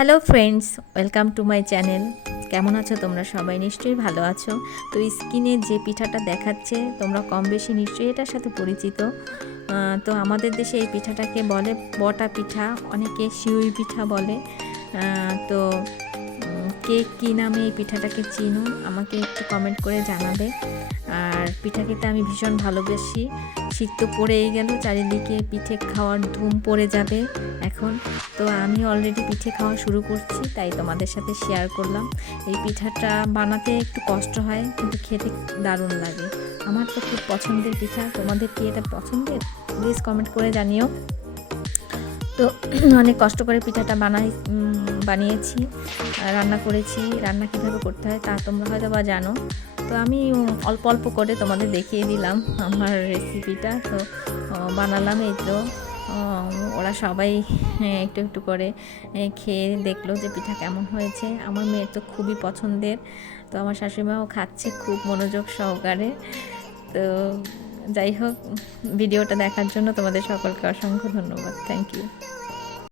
Hello friends, welcome to my channel. কেমন আছো তোমরা? সবাই নিশ্চয়ই ভালো আছো। তো স্ক্রিনে যে পিঠাটা দেখাচ্ছে তোমরা কম বেশি নিশ্চয়ই এটার সাথে পরিচিত। তো আমাদের দেশে এই পিঠাটাকে বলে বটা পিঠা, অনেকে সিউই পিঠা বলে। তো কে কী নামে এই পিঠাটাকে চিনো আমাকে একটু কমেন্ট করে জানাবে। আর পিঠা খেতে আমি ভীষণ ভালোবাসি। শীত তো পড়েই গেল, চারিদিকে পিঠে খাওয়ার ধুম পড়ে যাবে এখন। তো আমি অলরেডি পিঠে খাওয়া শুরু করছি, তাই তোমাদের সাথে শেয়ার করলাম। এই পিঠাটা বানাতে একটু কষ্ট হয়, কিন্তু খেতে দারুণ লাগে। আমার তো খুব পছন্দের পিঠা। তোমাদের কি এটা পছন্দের? প্লিজ কমেন্ট করে জানিও। তো অনেক কষ্ট করে পিঠাটা বানিয়েছি, রান্না করেছি। রান্না কীভাবে করতে হয় তা তোমরা হয়তো বা জানো। তো আমি অল্প অল্প করে তোমাদের দেখিয়ে দিলাম আমার রেসিপিটা। তো বানালাম, এই তো ওরা সবাই একটু একটু করে খেয়ে দেখলো যে পিঠা কেমন হয়েছে। আমার মেয়ের তো খুবই পছন্দের। তো আমার শাশুড়িমাও খাচ্ছে খুব মনোযোগ সহকারে। তো যাই হোক, ভিডিওটা দেখার জন্য তোমাদের সকলকে অসংখ্য ধন্যবাদ। Thank you.